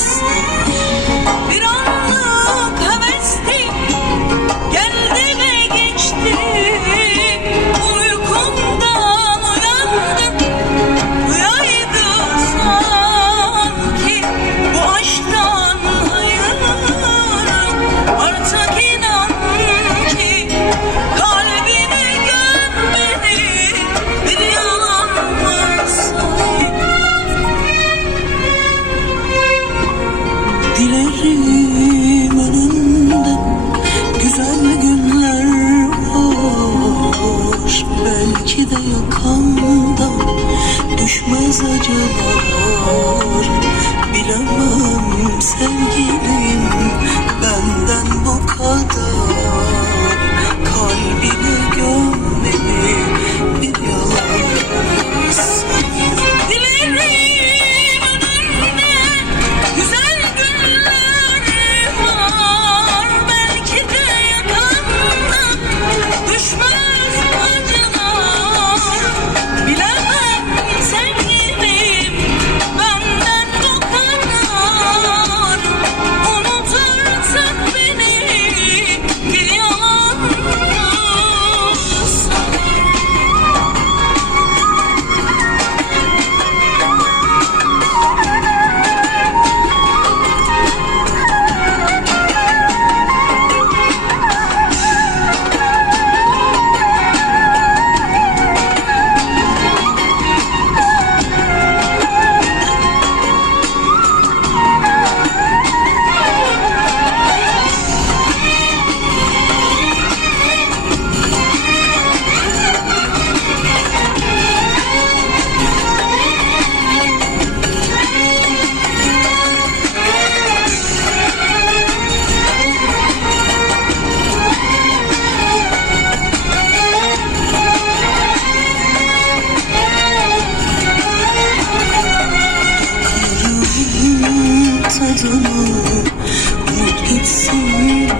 yalanmışsın. Bir anlık hevesti geldi ve geçti. Uykumdan uyandım, rüyaydı sanki. Bu aşktan hayır artık inan ki kalbine gömmedi bir yalan varsa. Dilerim önünde güzel günler var, belki de yakamda düşmez acılar. Bilemem sevgilim, benden bu kadar. Kalbine gömmeli bir yalan. Dilerim önünde güzel günler var, belki de yakamda düşmez acılar. Bilemem sevgilim, benden bu kadar. Unut artık beni, bir yalan olsa. Tadını unut gitsin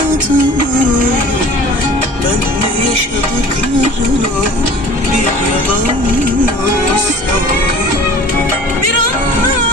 adımı. Benle yaşadıklarına bir yalan olsa. Bir anlık